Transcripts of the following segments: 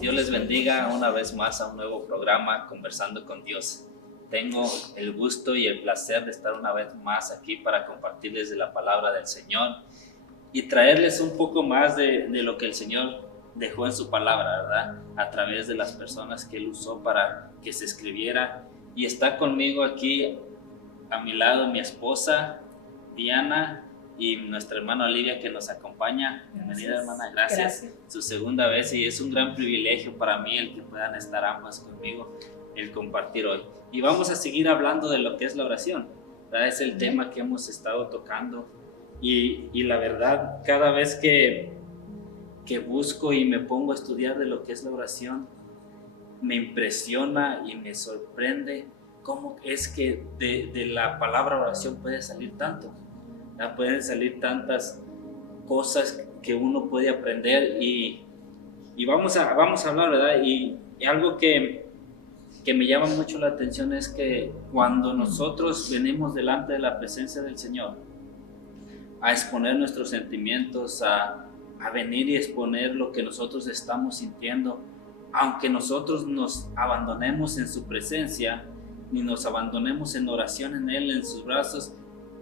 Dios les bendiga una vez más a un nuevo programa Conversando con Dios. Tengo el gusto y el placer de estar una vez más aquí para compartirles de la palabra del Señor y traerles un poco más de lo que el Señor dejó en su palabra, ¿verdad? A través de las personas que Él usó para que se escribiera. Y está conmigo aquí a mi lado mi esposa Diana y nuestra hermana Olivia, que nos acompaña. Bienvenida, hermana, gracias. Su segunda vez, y es un gran privilegio para mí el que puedan estar ambas conmigo, el compartir hoy. Y vamos a seguir hablando de lo que es la oración, ¿verdad? Es el tema que hemos estado tocando, y la verdad, cada vez que busco y me pongo a estudiar de lo que es la oración, me impresiona y me sorprende cómo es que de la palabra oración puede salir tanto. Pueden salir tantas cosas que uno puede aprender, y vamos a hablar, ¿verdad? Y algo que me llama mucho la atención es que cuando nosotros venimos delante de la presencia del Señor a exponer nuestros sentimientos, a venir y exponer lo que nosotros estamos sintiendo, aunque nosotros nos abandonemos en su presencia ni nos abandonemos en oración en Él, en sus brazos,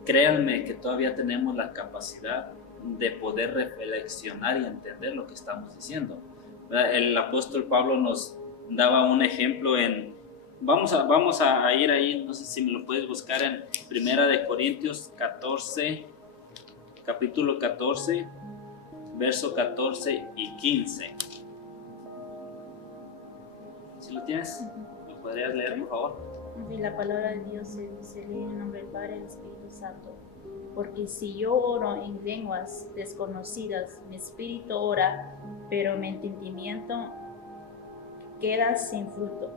créanme que todavía tenemos la capacidad de poder reflexionar y entender lo que estamos diciendo. El apóstol Pablo nos daba un ejemplo vamos a ir ahí, no sé si me lo puedes buscar en 1 Corintios 14, capítulo 14, verso 14 y 15. ¿Sí lo tienes? ¿Lo podrías leer, por favor? Y la palabra de Dios se lee en el nombre del Padre y del Espíritu Santo. Porque si yo oro en lenguas desconocidas, mi espíritu ora, pero mi entendimiento queda sin fruto.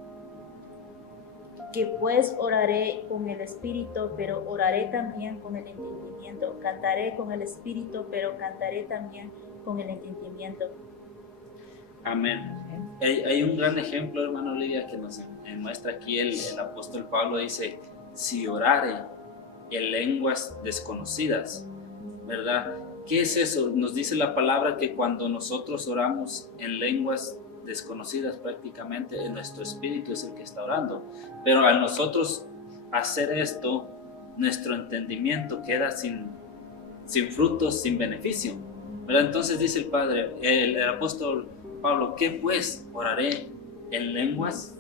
Que pues oraré con el espíritu, pero oraré también con el entendimiento. Cantaré con el espíritu, pero cantaré también con el entendimiento. Amén. Hay un gran ejemplo, hermano Olivia, que nos muestra aquí el apóstol Pablo. Dice, si orare en lenguas desconocidas, ¿verdad? ¿Qué es eso? Nos dice la palabra que cuando nosotros oramos en lenguas desconocidas, prácticamente nuestro espíritu es el que está orando, pero al nosotros hacer esto, nuestro entendimiento queda sin frutos, sin beneficio, ¿verdad? Entonces dice el apóstol Pablo, ¿qué pues? Oraré en lenguas,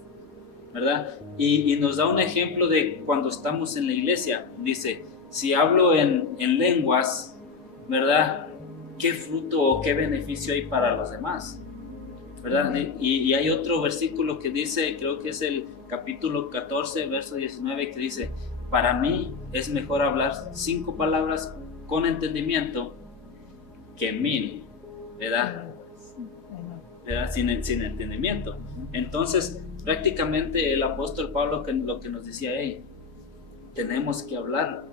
¿verdad? Y nos da un ejemplo de cuando estamos en la iglesia. Dice, si hablo en lenguas, ¿verdad? ¿Qué fruto o qué beneficio hay para los demás? ¿Verdad? Y hay otro versículo que dice, creo que es el capítulo 14, verso 19, que dice, para mí es mejor hablar 5 palabras con entendimiento que 1000, ¿verdad? Sin entendimiento. Entonces, prácticamente el apóstol Pablo lo que nos decía, tenemos que hablar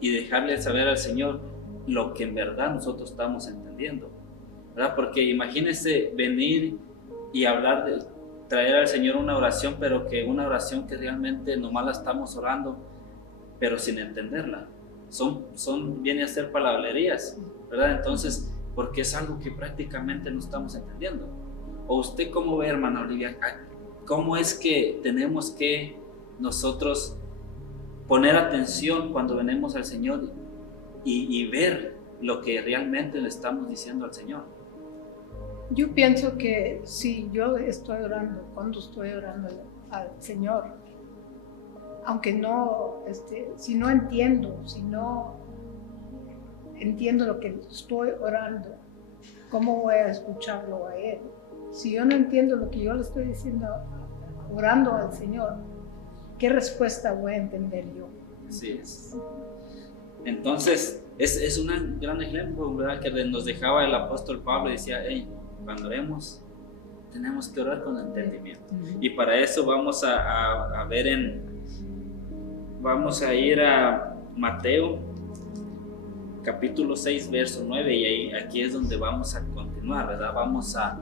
y dejarle saber al Señor lo que en verdad nosotros estamos entendiendo, ¿verdad? Porque imagínense venir y hablar traer al Señor una oración, pero que una oración que realmente nomás la estamos orando, pero sin entenderla. Viene a ser palabrerías, ¿verdad? Entonces, porque es algo que prácticamente no estamos entendiendo. ¿O usted cómo ve, hermana Olivia? ¿Cómo es que tenemos que nosotros poner atención cuando venimos al Señor y ver lo que realmente le estamos diciendo al Señor? Yo pienso que si yo estoy orando, cuando estoy orando al Señor, aunque no, si no entiendo lo que estoy orando, ¿cómo voy a escucharlo a Él? Si yo no entiendo lo que yo le estoy diciendo, orando al Señor, ¿qué respuesta voy a entender yo? Así es. Entonces, es un gran ejemplo, ¿verdad? Que nos dejaba el apóstol Pablo. Decía, cuando oremos, tenemos que orar con entendimiento. Y para eso vamos a ver vamos a ir a Mateo, capítulo 6, verso 9, y aquí es donde vamos a continuar, ¿verdad? Vamos a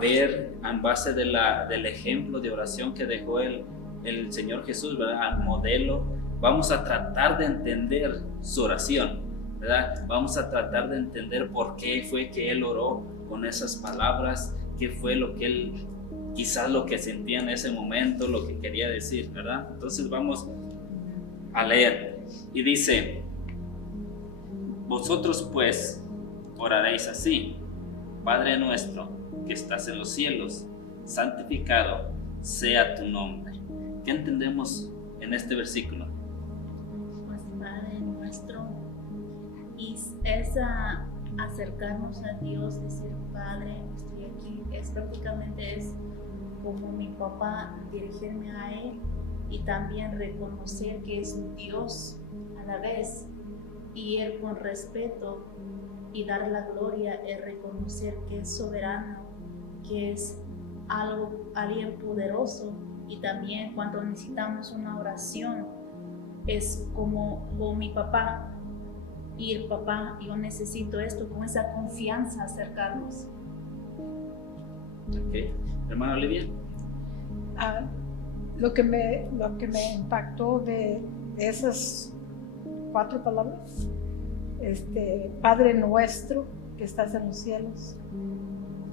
ver en base del ejemplo de oración que dejó el Señor Jesús, ¿verdad? Al modelo, vamos a tratar de entender su oración, ¿verdad? Vamos a tratar de entender por qué fue que él oró con esas palabras, qué fue lo que él, quizás lo que sentía en ese momento, lo que quería decir, ¿verdad? Entonces vamos a leer. Y dice: vosotros pues oraréis así: Padre nuestro que estás en los cielos, santificado sea tu nombre. ¿Qué entendemos en este versículo? Pues Padre nuestro, y es acercarnos a Dios, decir Padre, estoy aquí, es prácticamente es como mi papá, dirigirme a Él y también reconocer que es Dios a la vez, y Él con respeto y dar la gloria, es reconocer que es soberano, que es alguien poderoso. Y también cuando necesitamos una oración, es como mi papá y el papá, yo necesito esto, con esa confianza acercarnos. Okay. Hermana Olivia. Lo que me impactó de esas 4 palabras, Padre nuestro que estás en los cielos.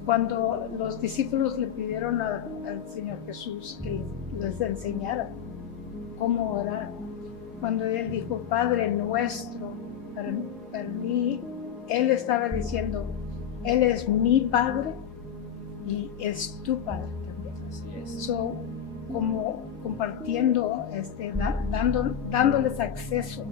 Cuando los discípulos le pidieron al Señor Jesús que les enseñara cómo orar, cuando Él dijo Padre nuestro, para mí, Él estaba diciendo, Él es mi Padre y es tu Padre también. Así es. So, como compartiendo, dándoles acceso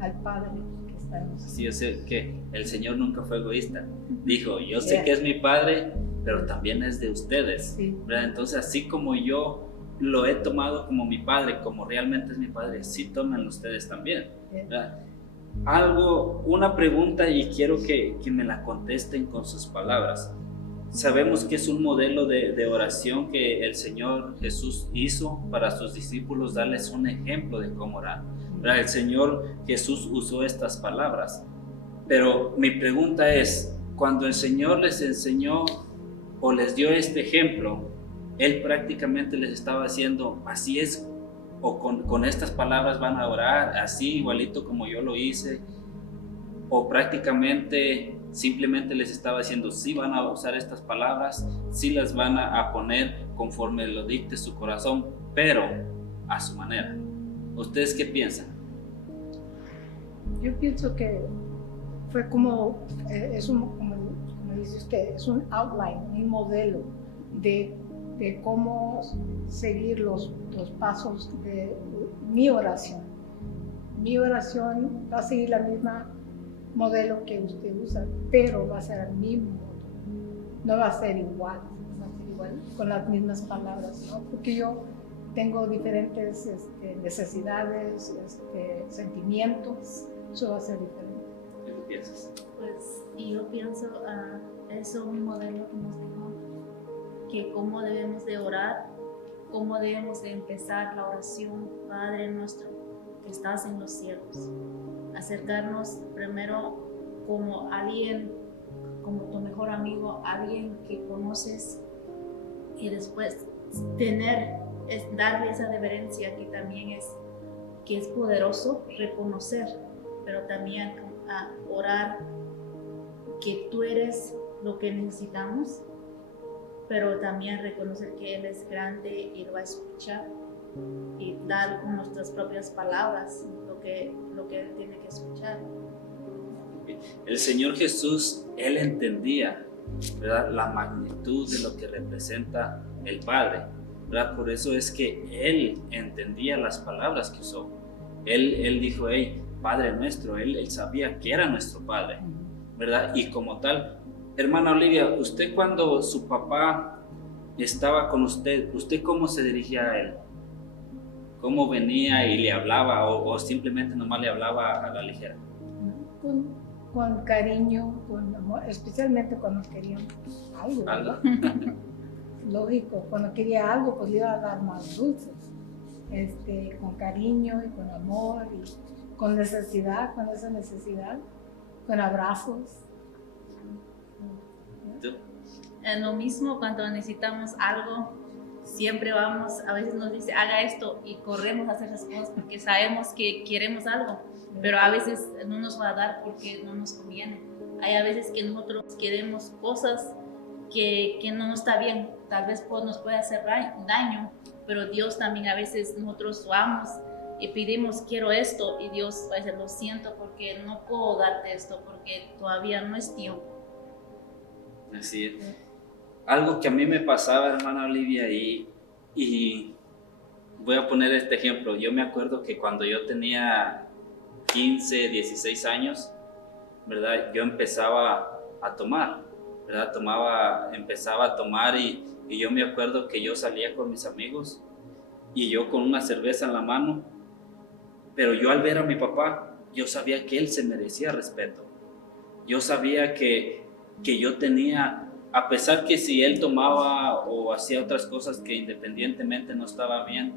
al Padre que está en los cielos. Sí, yo sé que el Señor nunca fue egoísta. Dijo, yo sé que es mi Padre, pero también es de ustedes. Sí. ¿Verdad? Entonces, así como yo lo he tomado como mi Padre, como realmente es mi Padre, sí tomen ustedes también. ¿Verdad? Una pregunta, y quiero que me la contesten con sus palabras. Sabemos que es un modelo de oración que el Señor Jesús hizo para sus discípulos, darles un ejemplo de cómo orar. ¿Verdad? El Señor Jesús usó estas palabras. Pero mi pregunta es, cuando el Señor les enseñó o les dio este ejemplo, Él prácticamente les estaba diciendo, así es, o con estas palabras van a orar, así igualito como yo lo hice, o prácticamente simplemente les estaba diciendo, sí van a usar estas palabras, sí las van a poner conforme lo dicte su corazón, pero a su manera. ¿Ustedes qué piensan? Yo pienso que fue como dice usted, es un outline, un modelo de cómo seguir los pasos de mi oración. Mi oración va a seguir la misma modelo que usted usa, pero va a ser el mismo modelo. No va a ser igual, con las mismas palabras, ¿no? Porque yo tengo diferentes necesidades, sentimientos, eso va a ser diferente. ¿Qué piensas? Pues yo pienso, eso es un modelo que nos dijo que cómo debemos de orar, cómo debemos de empezar la oración. Padre nuestro que estás en los cielos, acercarnos primero como alguien, como tu mejor amigo, alguien que conoces, y después darle esa reverencia que es poderoso, reconocer, pero también orar que tú eres lo que necesitamos, pero también reconocer que Él es grande y lo va a escuchar, y dar con nuestras propias palabras lo que Él tiene que escuchar. El Señor Jesús, Él entendía, ¿verdad?, la magnitud de lo que representa el Padre, ¿verdad? Por eso es que Él entendía las palabras que usó. Él dijo, hey, Padre nuestro, Él sabía que era nuestro Padre, ¿verdad? Y como tal, hermana Olivia, usted cuando su papá estaba con usted ¿cómo se dirigía a Él? ¿Cómo venía y le hablaba o simplemente nomás le hablaba a la ligera? Con cariño, con amor, especialmente cuando quería algo. Lógico, cuando quería algo, pues le iba a dar más dulces. Con cariño y con amor y con necesidad, con esa necesidad, con abrazos. ¿Tú? Lo mismo cuando necesitamos algo, siempre vamos, a veces nos dice haga esto y corremos a hacer las cosas porque sabemos que queremos algo, pero a veces no nos va a dar porque no nos conviene. Hay a veces que nosotros queremos cosas que no está bien, tal vez nos puede hacer daño, pero Dios también a veces nosotros vamos y pedimos quiero esto y Dios va a decir lo siento porque no puedo darte esto porque todavía no es tiempo. Así es. Algo que a mí me pasaba, hermana Olivia, y voy a poner este ejemplo. Yo me acuerdo que cuando yo tenía 15, 16 años, ¿verdad? Yo empezaba a tomar, ¿verdad? Empezaba a tomar y yo me acuerdo que yo salía con mis amigos y yo con una cerveza en la mano, pero yo al ver a mi papá, yo sabía que él se merecía respeto. Yo sabía que yo tenía, a pesar que si él tomaba o hacía otras cosas que independientemente no estaba bien,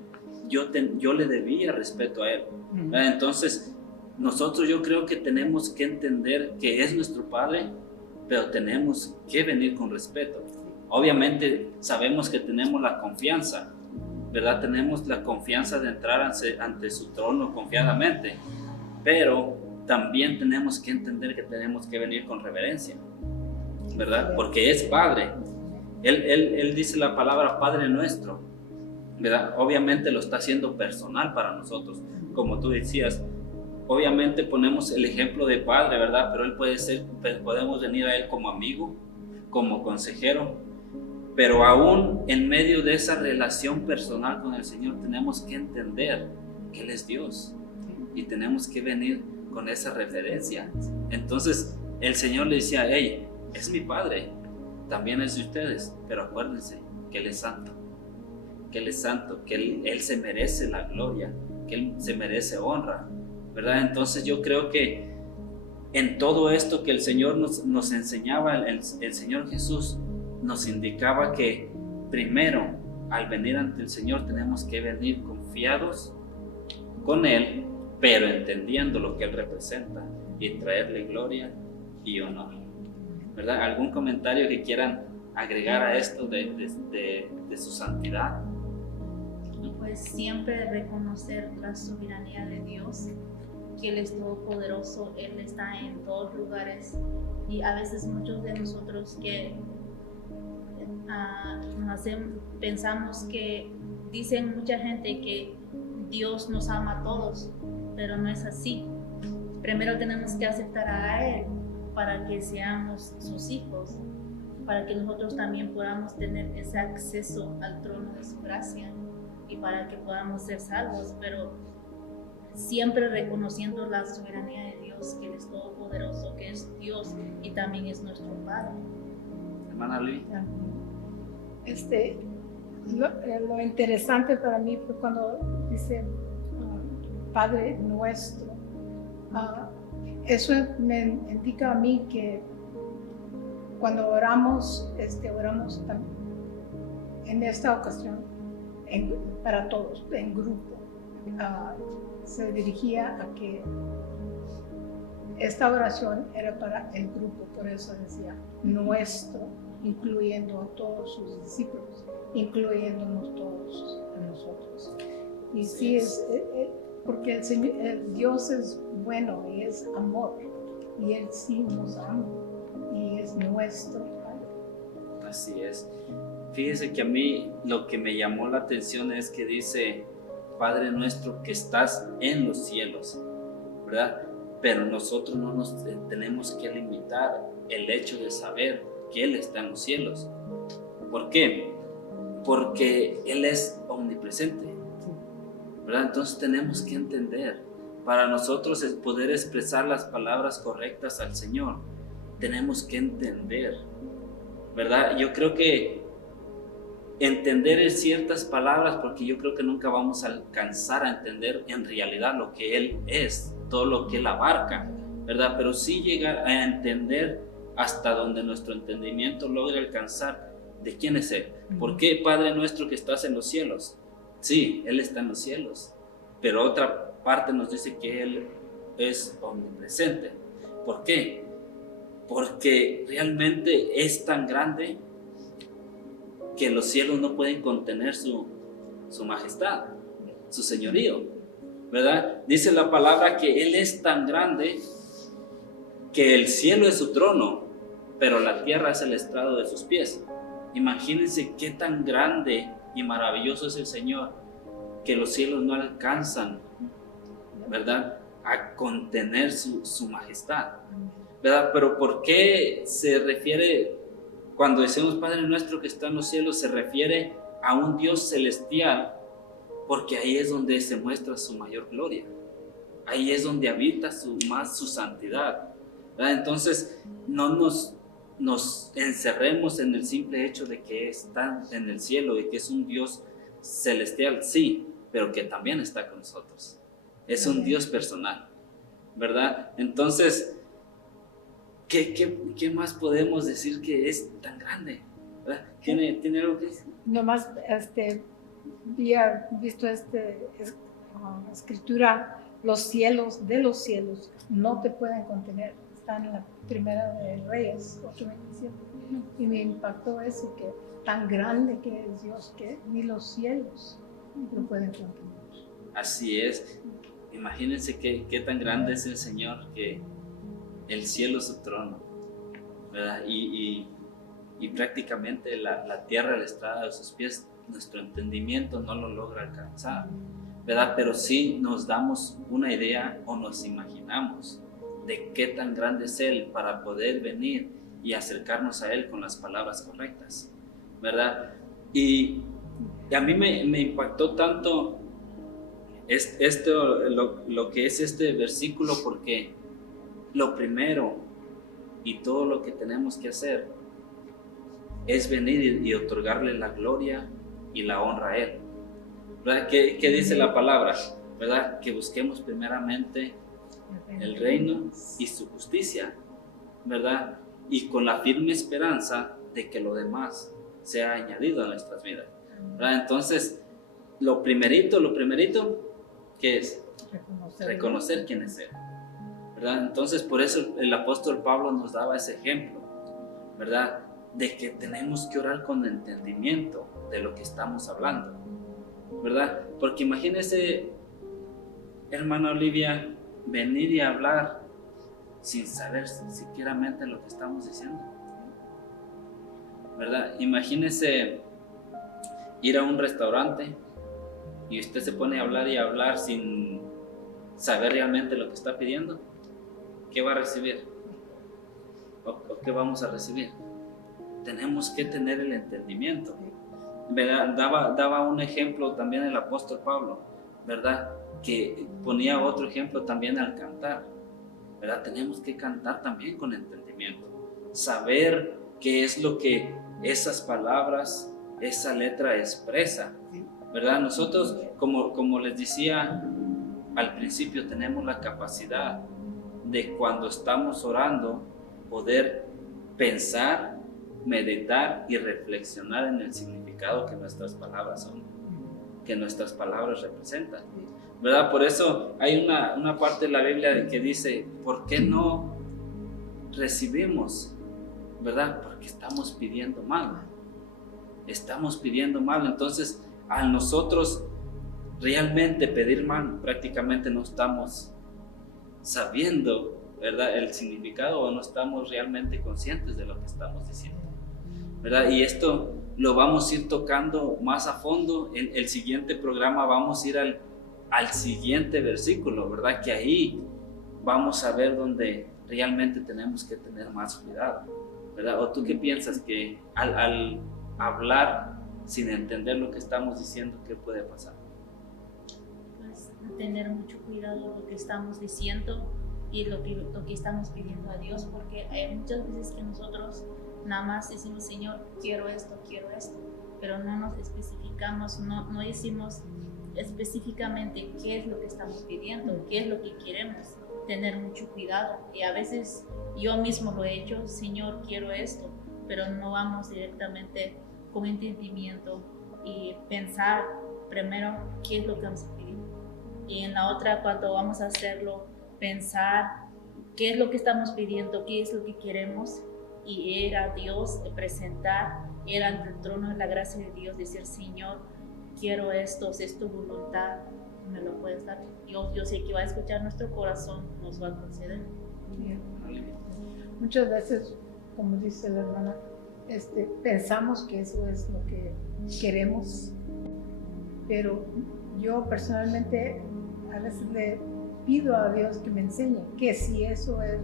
yo le debía respeto a él. ¿Verdad? Entonces, nosotros yo creo que tenemos que entender que es nuestro padre, pero tenemos que venir con respeto. Obviamente sabemos que tenemos la confianza, ¿verdad? Tenemos la confianza de entrar ante su trono confiadamente, pero también tenemos que entender que tenemos que venir con reverencia, ¿verdad? Porque es Padre. Él dice la palabra Padre nuestro, ¿verdad? Obviamente lo está haciendo personal para nosotros, como tú decías. Obviamente ponemos el ejemplo de padre, ¿verdad? Pero podemos venir a él como amigo, como consejero, pero aún en medio de esa relación personal con el Señor tenemos que entender que Él es Dios y tenemos que venir con esa referencia. Entonces el Señor le decía, hey, es mi Padre, también es de ustedes, pero acuérdense que Él es santo, que Él se merece la gloria, que Él se merece honra, ¿verdad? Entonces yo creo que en todo esto que el Señor nos enseñaba, el Señor Jesús nos indicaba que primero al venir ante el Señor tenemos que venir confiados con Él, pero entendiendo lo que Él representa y traerle gloria y honor, ¿verdad? ¿Algún comentario que quieran agregar a esto de su santidad? Pues siempre reconocer la soberanía de Dios, que Él es todopoderoso, Él está en todos lugares, y a veces muchos de nosotros que pensamos que dicen mucha gente que Dios nos ama a todos, pero no es así. Primero tenemos que aceptar a Él para que seamos sus hijos, para que nosotros también podamos tener ese acceso al trono de su gracia y para que podamos ser salvos, pero siempre reconociendo la soberanía de Dios, que Él es todopoderoso, que es Dios y también es nuestro Padre. Hermana Luis. Lo interesante para mí fue cuando dice Padre nuestro. Eso me indica a mí que cuando oramos también, en esta ocasión para todos, en grupo. Se dirigía a que esta oración era para el grupo, por eso decía nuestro, incluyendo a todos sus discípulos, incluyéndonos todos a nosotros. Y sí, porque el Dios es bueno y es amor, y Él sí nos ama, y es nuestro Padre. Así es. Fíjese que a mí lo que me llamó la atención es que dice, Padre nuestro que estás en los cielos, ¿verdad? Pero nosotros no nos tenemos que limitar el hecho de saber que Él está en los cielos. ¿Por qué? Porque Él es omnipresente, ¿verdad? Entonces tenemos que entender, para nosotros poder expresar las palabras correctas al Señor, tenemos que entender, ¿verdad? Yo creo que entender ciertas palabras, porque yo creo que nunca vamos a alcanzar a entender en realidad lo que Él es, todo lo que Él abarca, ¿verdad? Pero sí llegar a entender hasta donde nuestro entendimiento logre alcanzar de quién es Él. ¿Por qué Padre nuestro que estás en los cielos? Sí, Él está en los cielos, pero otra parte nos dice que Él es omnipresente. ¿Por qué? Porque realmente es tan grande que los cielos no pueden contener su majestad, su señorío, ¿verdad? Dice la palabra que Él es tan grande que el cielo es su trono, pero la tierra es el estrado de sus pies. Imagínense qué tan grande y maravilloso es el Señor, que los cielos no alcanzan, ¿verdad?, a contener su majestad, ¿verdad? Pero ¿por qué se refiere, cuando decimos Padre nuestro que está en los cielos, se refiere a un Dios celestial? Porque ahí es donde se muestra su mayor gloria, ahí es donde habita más su santidad, ¿verdad? Entonces no nos encerremos en el simple hecho de que está en el cielo y que es un Dios celestial, sí, pero que también está con nosotros. Es un Dios personal, ¿verdad? Entonces, ¿qué más podemos decir que es tan grande? ¿Verdad? ¿Tiene algo que decir? Nomás había visto escritura, los cielos de los cielos no te pueden contener. Está en la primera de Reyes 8:27. Y me impactó eso, que tan grande que es Dios, que ni los cielos lo pueden contener. Así es. Imagínense qué tan grande es el Señor, que el cielo es su trono, ¿verdad? Y prácticamente la tierra, la estrada de sus pies, nuestro entendimiento no lo logra alcanzar, ¿verdad? Pero sí nos damos una idea o nos imaginamos de qué tan grande es Él para poder venir y acercarnos a Él con las palabras correctas, ¿verdad? Y a mí me impactó tanto lo que es este versículo, porque lo primero y todo lo que tenemos que hacer es venir y otorgarle la gloria y la honra a Él, ¿verdad? ¿Qué dice la palabra? ¿Verdad? Que busquemos primeramente el reino y su justicia, ¿verdad? Y con la firme esperanza de que lo demás sea añadido a nuestras vidas, ¿verdad? Entonces, lo primerito, ¿qué es? Reconocer quién es Él, ¿verdad? Entonces, por eso el apóstol Pablo nos daba ese ejemplo, ¿verdad? De que tenemos que orar con entendiento de lo que estamos hablando, ¿verdad? Porque imagínese, hermana Olivia, venir y hablar sin saber siquiera lo que estamos diciendo, ¿verdad? Imagínese ir a un restaurante y usted se pone a hablar y a hablar sin saber realmente lo que está pidiendo. ¿Qué va a recibir? ¿O qué vamos a recibir? Tenemos que tener el entendimiento, ¿verdad? Daba un ejemplo también el apóstol Pablo, ¿verdad? Que ponía otro ejemplo también al cantar, ¿verdad? Tenemos que cantar también con entendimiento, saber qué es lo que esas palabras, esa letra expresa, ¿verdad? Nosotros, como les decía al principio, tenemos la capacidad de, cuando estamos orando, poder pensar, meditar y reflexionar en el significado que nuestras palabras son, que nuestras palabras representan, ¿verdad? Por eso hay una parte de la Biblia que dice, ¿por qué no recibimos? ¿Verdad? Porque estamos pidiendo mal. Entonces, al nosotros realmente pedir mal, prácticamente no estamos sabiendo, ¿verdad?, el significado, o no estamos realmente conscientes de lo que estamos diciendo, ¿verdad? Y esto lo vamos a ir tocando más a fondo. En el siguiente programa vamos a ir al siguiente versículo, ¿verdad? Que ahí vamos a ver donde realmente tenemos que tener más cuidado, ¿verdad? ¿O tú qué piensas? Que al hablar sin entender lo que estamos diciendo, ¿qué puede pasar? Pues tener mucho cuidado de lo que estamos diciendo y lo que estamos pidiendo a Dios, porque hay muchas veces que nosotros nada más decimos, Señor, quiero esto, pero no nos especificamos, no decimos específicamente qué es lo que estamos pidiendo, qué es lo que queremos. Tener mucho cuidado, y a veces yo mismo lo he hecho, Señor, quiero esto, pero no vamos directamente con entendimiento y pensar primero qué es lo que vamos a pedir, y en la otra, cuando vamos a hacerlo, pensar qué es lo que estamos pidiendo, qué es lo que queremos, y ir a Dios, presentar, ir ante el trono de la gracia de Dios, decir, Señor, quiero esto, es tu voluntad, me lo puedes dar. Yo sé que va a escuchar nuestro corazón, nos va a conceder. Muchas veces, como dice la hermana, pensamos que eso es lo que queremos, pero yo personalmente a veces le pido a Dios que me enseñe que si eso es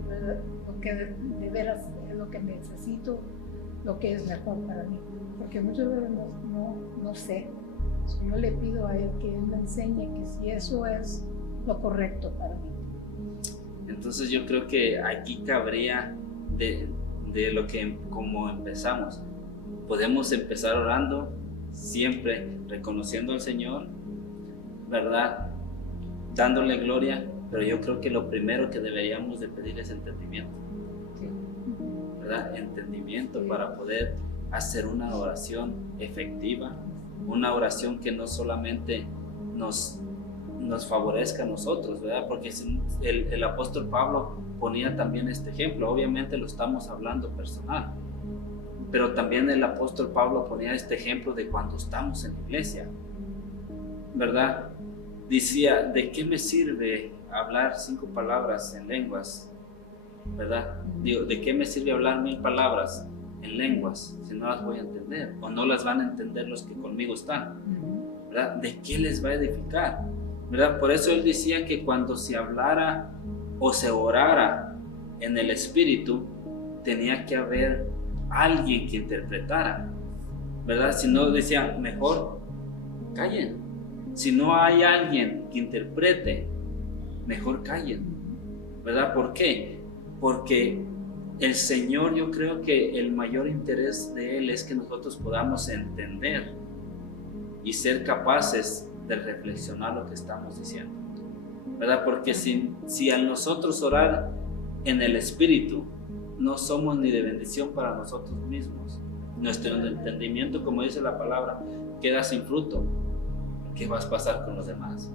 lo que de veras es lo que necesito, lo que es mejor para mí, porque muchas veces no sé. Yo le pido a Él que Él me enseñe que si eso es lo correcto para mí. Entonces yo creo que aquí cabría de lo que como empezamos. Podemos empezar orando, siempre reconociendo al Señor, ¿verdad? Dándole gloria, pero yo creo que lo primero que deberíamos de pedir es entendimiento, Sí. ¿verdad? Entendimiento Sí. para poder hacer una oración efectiva, una oración que no solamente nos favorezca a nosotros, ¿verdad? Porque el apóstol Pablo ponía también este ejemplo, obviamente lo estamos hablando personal, pero también el apóstol Pablo ponía este ejemplo de cuando estamos en la iglesia, ¿verdad? Decía, ¿de qué me sirve hablar 5 palabras en lenguas? ¿Verdad? Digo, ¿de qué me sirve hablar 1000 palabras en lenguas si no las voy a entender? O no las van a entender los que conmigo están, ¿verdad? ¿De qué les va a edificar? ¿Verdad? Por eso él decía que cuando se hablara o se orara en el Espíritu, tenía que haber alguien que interpretara, ¿verdad? Si no, decía, mejor callen. Si no hay alguien que interprete, mejor callen, ¿verdad? ¿Por qué? Porque el Señor, yo creo que el mayor interés de Él es que nosotros podamos entender y ser capaces de reflexionar lo que estamos diciendo, ¿verdad? Porque si a nosotros orar en el Espíritu no somos ni de bendición para nosotros mismos, nuestro entendimiento, como dice la palabra, queda sin fruto, ¿qué va a pasar con los demás?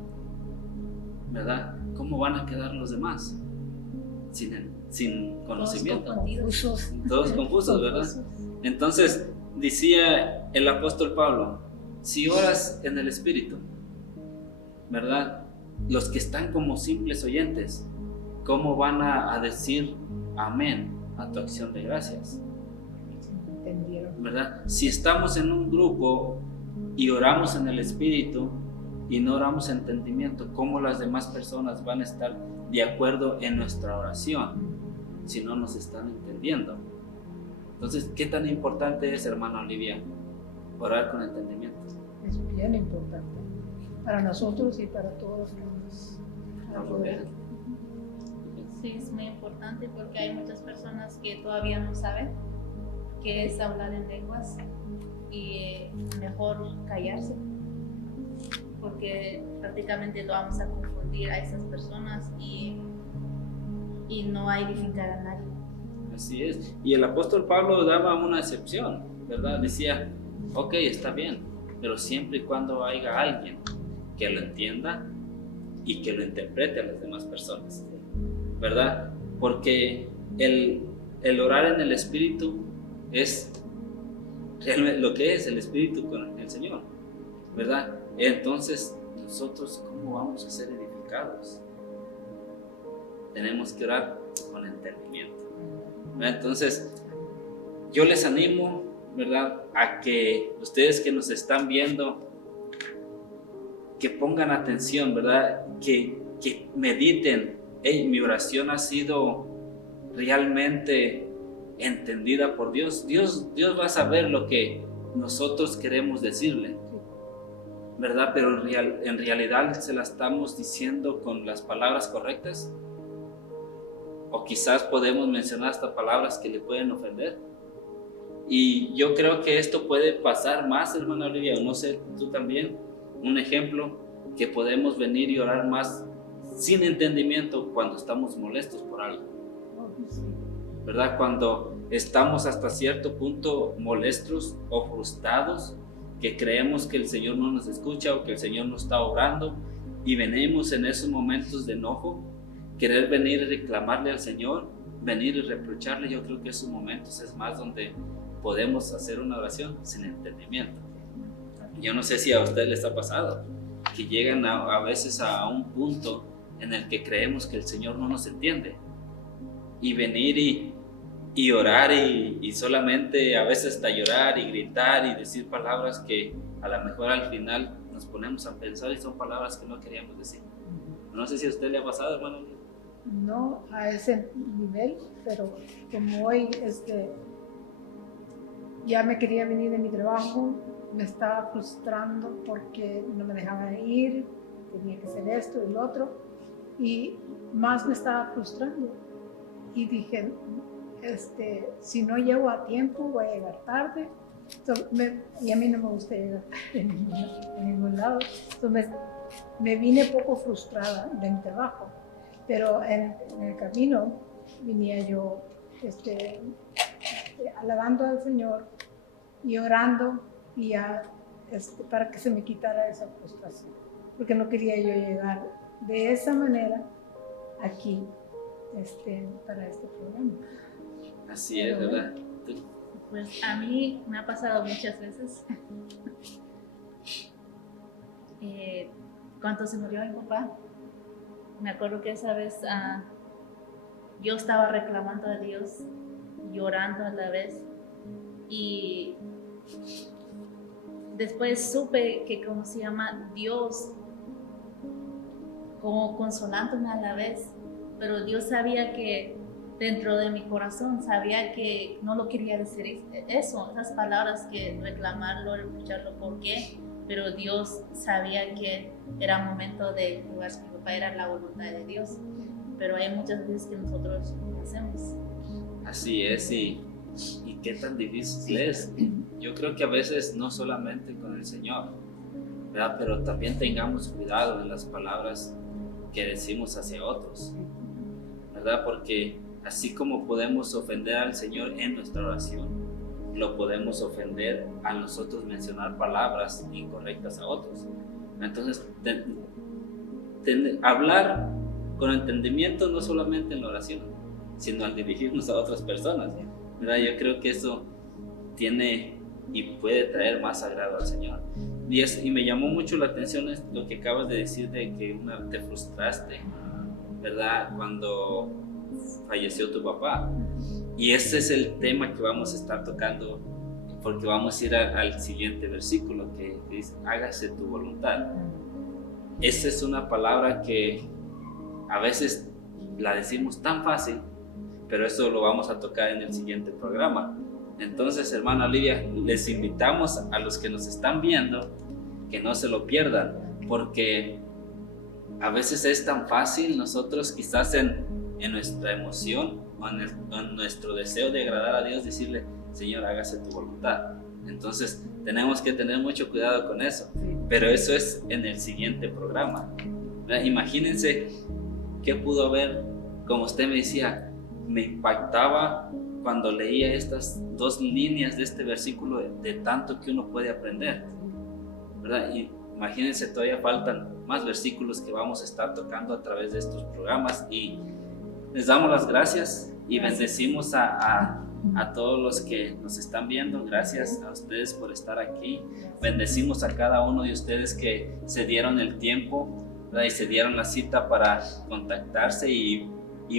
¿Verdad? ¿Cómo van a quedar los demás? Sin conocimiento. Todos confusos, ¿verdad? Entonces, decía el apóstol Pablo, si oras en el Espíritu, ¿verdad? Los que están como simples oyentes, ¿cómo van a decir amén a tu acción de gracias? ¿Entendieron? ¿Verdad? Si estamos en un grupo y oramos en el Espíritu y no oramos entendimiento, ¿cómo las demás personas van a estar de acuerdo en nuestra oración si no nos están entendiendo? Entonces, ¿qué tan importante es, hermana Olivia, orar con entendimiento? Es bien importante para nosotros y para todos los alrededor. Sí, es muy importante porque hay muchas personas que todavía no saben qué es hablar en lenguas y mejor callarse, porque prácticamente lo vamos a confundir a esas personas y no va a edificar a nadie. Así es. Y el apóstol Pablo daba una excepción, ¿verdad? Decía, ok, está bien, pero siempre y cuando haya alguien que lo entienda y que lo interprete a las demás personas, ¿verdad? Porque el orar en el Espíritu es realmente lo que es el Espíritu con el Señor, ¿verdad? Entonces, nosotros, ¿cómo vamos a ser edificados? Tenemos que orar con entendimiento, ¿verdad? Entonces, yo les animo, ¿verdad?, a que ustedes que nos están viendo, que pongan atención, ¿verdad?, que mediten, hey, mi oración ha sido realmente entendida por Dios. Dios va a saber lo que nosotros queremos decirle, ¿verdad? Pero en realidad se la estamos diciendo con las palabras correctas, o quizás podemos mencionar hasta palabras que le pueden ofender. Y yo creo que esto puede pasar más, hermana Olivia, no sé, tú también, un ejemplo, que podemos venir y orar más sin entendimiento cuando estamos molestos por algo, ¿verdad? Cuando estamos hasta cierto punto molestos o frustrados, que creemos que el Señor no nos escucha o que el Señor no está obrando, y venimos en esos momentos de enojo, querer venir y reclamarle al Señor, venir y reprocharle. Yo creo que esos momentos es más donde podemos hacer una oración sin entendimiento. Yo no sé si a usted les ha pasado que llegan a veces a un punto en el que creemos que el Señor no nos entiende, y venir y orar y solamente a veces hasta llorar y gritar y decir palabras que a lo mejor al final nos ponemos a pensar y son palabras que no queríamos decir. No sé si a usted le ha pasado, hermano. No a ese nivel, pero como hoy ya me quería venir de mi trabajo, me estaba frustrando porque no me dejaban ir, tenía que hacer esto y lo otro, y más me estaba frustrando. Y dije, si no llego a tiempo, voy a llegar tarde. Y a mí no me gusta llegar tarde en ningún lado. Entonces me vine poco frustrada de mi trabajo. Pero en el camino venía yo alabando al Señor y orando y para que se me quitara esa frustración. Porque no quería yo llegar de esa manera aquí para este programa. Así es, ¿verdad? Pues a mí me ha pasado muchas veces. Cuando se murió mi papá, me acuerdo que esa vez yo estaba reclamando a Dios, llorando a la vez, y después supe que Dios como consolándome a la vez, pero Dios sabía que dentro de mi corazón sabía que no lo quería decir esas palabras, que reclamarlo, escucharlo, ¿por qué? Pero Dios sabía que era momento de jugar con mi papá, era la voluntad de Dios, pero hay muchas veces que nosotros no hacemos. Así es, y qué tan difícil es. Yo creo que a veces no solamente con el Señor, ¿verdad? Pero también tengamos cuidado en las palabras que decimos hacia otros, ¿verdad? Porque así como podemos ofender al Señor en nuestra oración, lo podemos ofender a nosotros mencionar palabras incorrectas a otros. Entonces, hablar con entendimiento no solamente en la oración, sino al dirigirnos a otras personas, ¿verdad? Yo creo que eso tiene y puede traer más agrado al Señor. Y me llamó mucho la atención lo que acabas de decir, de que te frustraste, ¿verdad? Cuando falleció tu papá. Y ese es el tema que vamos a estar tocando, porque vamos a ir al siguiente versículo que dice, hágase tu voluntad. Esa es una palabra que a veces la decimos tan fácil, pero eso lo vamos a tocar en el siguiente programa. Entonces, hermana Olivia, les invitamos a los que nos están viendo que no se lo pierdan, porque a veces es tan fácil nosotros quizás en nuestra emoción o en nuestro deseo de agradar a Dios decirle, Señor, hágase tu voluntad. Entonces tenemos que tener mucho cuidado con eso, pero eso es en el siguiente programa. Imagínense qué pudo haber, como usted me decía, me impactaba cuando leía estas 2 líneas de este versículo de tanto que uno puede aprender, ¿verdad? Y imagínense, todavía faltan más versículos que vamos a estar tocando a través de estos programas, y les damos las gracias y bendecimos a todos los que nos están viendo. Gracias a ustedes por estar aquí. Bendecimos a cada uno de ustedes que se dieron el tiempo, ¿verdad? Y se dieron la cita para contactarse y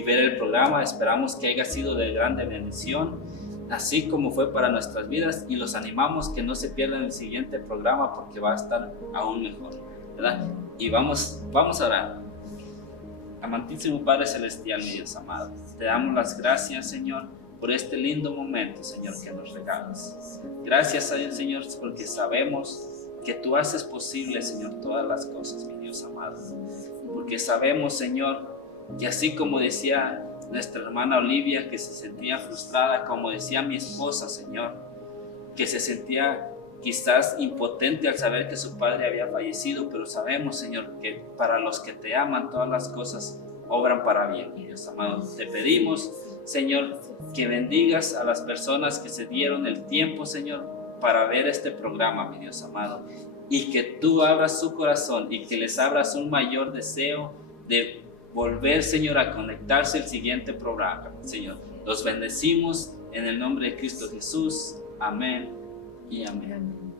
ver el programa. Esperamos que haya sido de grande bendición, así como fue para nuestras vidas, y los animamos que no se pierdan el siguiente programa porque va a estar aún mejor, ¿verdad? Y vamos a orar. Amantísimo Padre Celestial, mi Dios amado, te damos las gracias, Señor, por este lindo momento, Señor, que nos regalas. Gracias a Dios, Señor, porque sabemos que tú haces posible, Señor, todas las cosas, mi Dios amado. Porque sabemos, Señor, que así como decía nuestra hermana Olivia, que se sentía frustrada, como decía mi esposa, Señor, que se sentía quizás impotente al saber que su padre había fallecido, pero sabemos, Señor, que para los que te aman todas las cosas obran para bien, mi Dios amado. Te pedimos, Señor, que bendigas a las personas que se dieron el tiempo, Señor, para ver este programa, mi Dios amado, y que tú abras su corazón y que les abras un mayor deseo de volver, Señor, a conectarse al siguiente programa, Señor. Los bendecimos en el nombre de Cristo Jesús. Amén y amén. Amén.